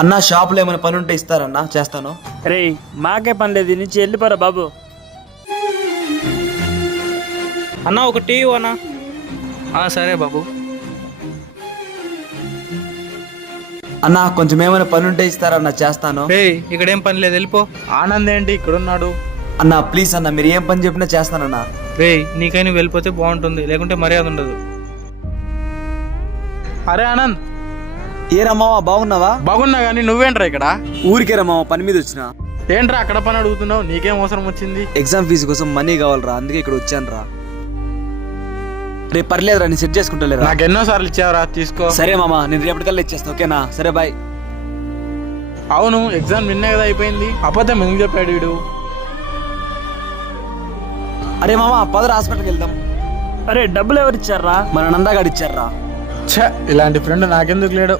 అన్న షాపులో ఏమైనా పని ఉంటే ఇస్తారన్నా, చేస్తాను. రే మాకే పని లేదు, నుంచి వెళ్ళిపోరా బాబు. అన్న ఒక టీ అన్నా. సరే బాబు. అన్న కొంచెం ఏమైనా పని ఉంటే ఇస్తారన్నా, చేస్తాను. ఇక్కడేం పని లేదు, వెళ్ళిపో. ఆనంద్ ఏంటి ఇక్కడున్నాడు? అన్న ప్లీజ్ అన్న, మీరు ఏం పని చెప్పినా చేస్తానన్నా. నీకైనా వెళ్ళిపోతే బాగుంటుంది, లేకుంటే మర్యాద ఉండదు. అరే ఆనంద్. ఏ రమ్మావా, బాగున్నావా? బాగున్నా గానీ నువ్వేంట్రా ఇక్కడ? ఊరికే రమ్మావా, పని మీద వచ్చిన. ఏంట్రా అక్కడ పని అడుగుతున్నావు? నీకేం అవసరం వచ్చింది? ఎగ్జామ్ ఫీజు కోసం మనీ కావాలరా, అందుకే ఇక్కడ వచ్చాను రా. రేపు పర్లేదురా, నేను సెట్ చేసుకుంటలేరా. నాకు ఎన్నో సార్లు ఇచ్చావరా, తీసుకో. సరే మామ, నేను రేపటికల్లా ఇచ్చేస్తాను, ఓకేనా? సరే బాయ్. అవును, ఎగ్జామ్ నిన్నే కదా అయిపోయింది, అబద్ధం ఎందుకు చెప్పాడు వీడు? అరే మామ పదరా, హాస్పిటల్కి వెళ్దాం. అరే డబ్బులు ఎవరు ఇచ్చారా? మన నందాగాడు ఇచ్చారా. ఇలాంటి ఫ్రెండ్ నాకెందుకు లేడు.